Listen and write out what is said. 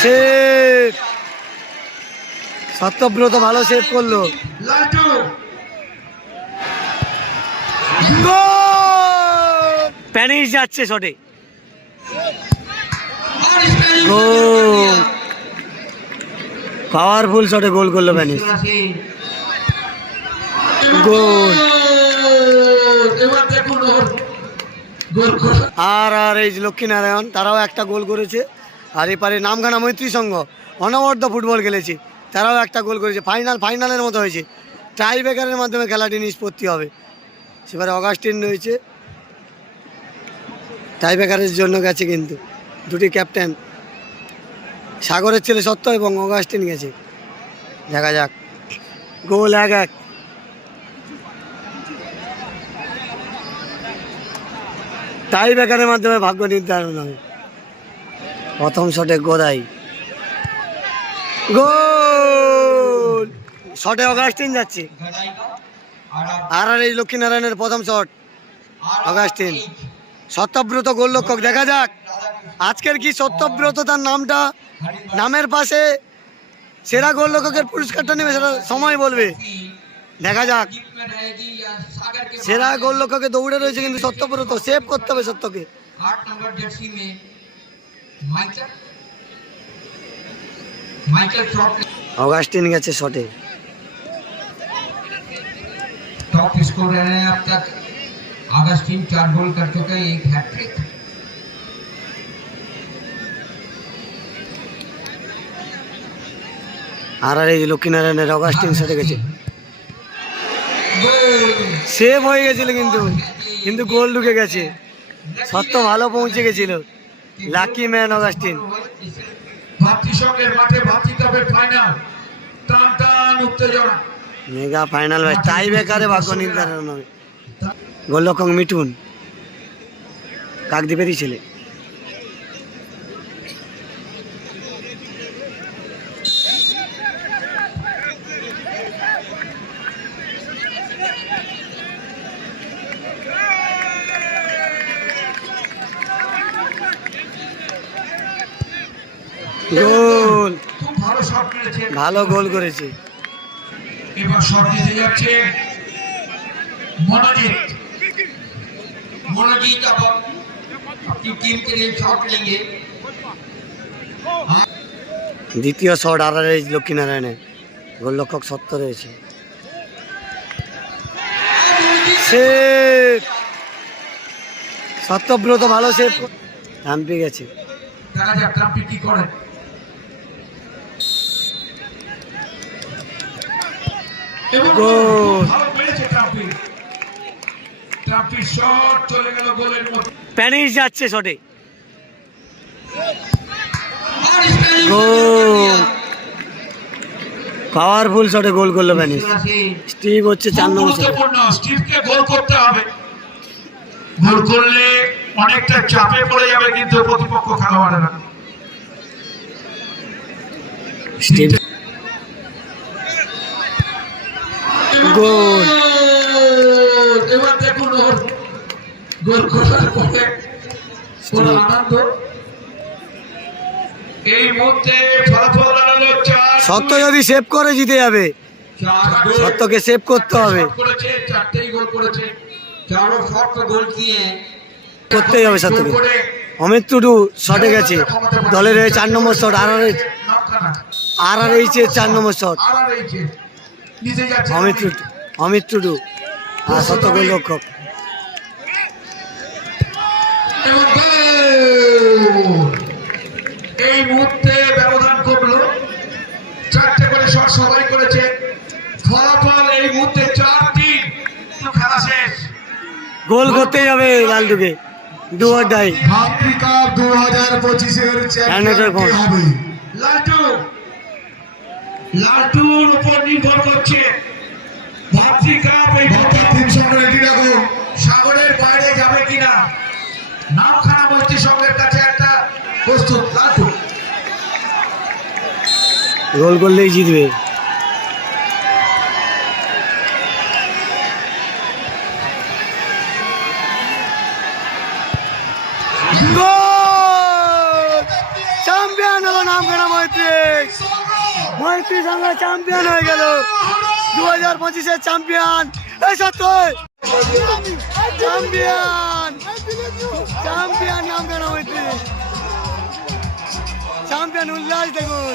Save Satyabrata ভালো save করল। প্যানিস যাচ্ছে শটে। পাওয়ারফুল শটে গোল করল প্যানিস গোল! আর আর এই লক্ষ্মীনারায়ণ তারাও একটা গোল করেছে। আর এপারে নামখানা মৈত্রী সংঘ। অনবদ্য ফুটবল খেলেছে। তারাও একটা গোল করেছে। ফাইনাল ফাইনালের মতো হয়েছে। টাই ব্রেকারের মাধ্যমে খেলাটি নিষ্পত্তি হবে। সেবারে অগাস্টিন রয়েছে। টাই ব্রেকারের জন্য গেছে কিন্তু। দুটি ক্যাপ্টেন সাগরের ছেলে সত্য এবং অগাস্টিন গেছে। দেখা যাক। গোল এক এক। টাই ব্রেকারের মাধ্যমে ভাগ্য নির্ধারণ হবে। প্রথম শটে গোদাই। গোল! শটে অগাস্টিন যাচ্ছে। আর আর এই লক্ষ্মীনারায়ণের প্রথম শট। অগাস্টিন। সত্যব্রত গোলরক্ষক, দেখা যাক। আজকের কি সত্যব্রত তার নামটা? নামের পাশে সেরা গোলরক্ষকের পুরস্কারটা নেবে সেটা সময় বলবে। দেখা যাক। সেরা গোলরক্ষকে দৌড়ে রয়েছে কিন্তু সত্যব্রত। সেভ করতে হবে সত্যকে। आठ नंबर जर्सी में माइकल माइकल टॉप অগাস্টিন গেছে শটে टॉप स्कोर रहे हैं अब तक अगस्टिन चार गोल कर चुके हैं एक हैट्रिक আর আর এই যে লক্ষ্মীনারায়ণের অগাস্টিন শটে গেছে गोल সেভ হয়ে গেছিল কিন্তু কিন্তু গোল ঢুকে গেছে সত্য ভালো পৌঁছে গেছিল লাকি ম্যান অগাস্টিন দ্যাস্টিন সঙ্গের মাঠে ভাতৃত্বের ফাইনাল টান টান উত্তেজনা। মেগা ফাইনাল ম্যাচ টাই বেকারে ভাগ্য নির্ধারণ হবে। গোলরক্ষক মিঠুন। কাকদ্বীপেরই ছেলে। গোল খুব ভালো শট মেরেছে ভালো গোল করেছে এবার শট দিতে যাচ্ছে मनोजीत मनोजीत अब अपनी टीम के लिए शॉट लेंगे দ্বিতীয় শট আর আর এই লক্ষ্মীনারায়ণের গোলরক্ষক সত্য রয়েছে সেভ সত্যব্রত ভালো সেভ থাম্পি গেছে দেখা যাক ট্রাম্পি কি করে গোল প্যানিস যাচ্ছে শটে। গোল পাওয়ারফুল শটে গোল করল প্যানিস স্টিভ হচ্ছে চার নম্বর স্টিভকে গোল করতে হবে। ভুল করলে অনেকটা চাপে পড়ে যাবে কিন্তু প্রতিপক্ষ খেলোয়াড়েরা। স্টিভ গোল। এবার দেখুন ওর গোল করার পরে ওর আনন্দ। এই মুহূর্তে ফলাফল দাঁড়াল চার সত্য যদি সেভ করে জিতে যাবে। সত্যকে সেভ করতে হবে। চারটেই গোল করেছে। চারো শট গোল কিয়ে করতেই হবে সত্যকে। অমিত টুডু শটে গেছে। দলের হয়ে চার নম্বর শট আর আর। আর আর চার নম্বর শট অমিত টুডু অমিত টুডু আর! এই মুহূর্তে ব্যবধান কমলো চারটে করে শট সবাই করেছে। ফলাফল এই মুহূর্তে চার তিন খেলা শেষ। গোল করতেই হবে লালটুকে। দু আফ্রিকা দু হাজার পঁচিশের Handed হবে? লালটু লালটুর উপর নির্ভর করছে। ভাতৃ কাপ এই রেডি রাখো সাগরের বাইরে যাবে কিনা? নামখানা কাছে একটা প্রস্তুত লালটু গোল করলেই জিতবে। চ্যাম্পিয়ন মৈত্রী সংঘ চ্যাম্পিয়ন হয়ে গেল। দু হাজার পঁচিশের চ্যাম্পিয়ন এই সত্য চ্যাম্পিয়ন চ্যাম্পিয়ন কেন মৈত্রী চ্যাম্পিয়ন উল্লাস দেখুন।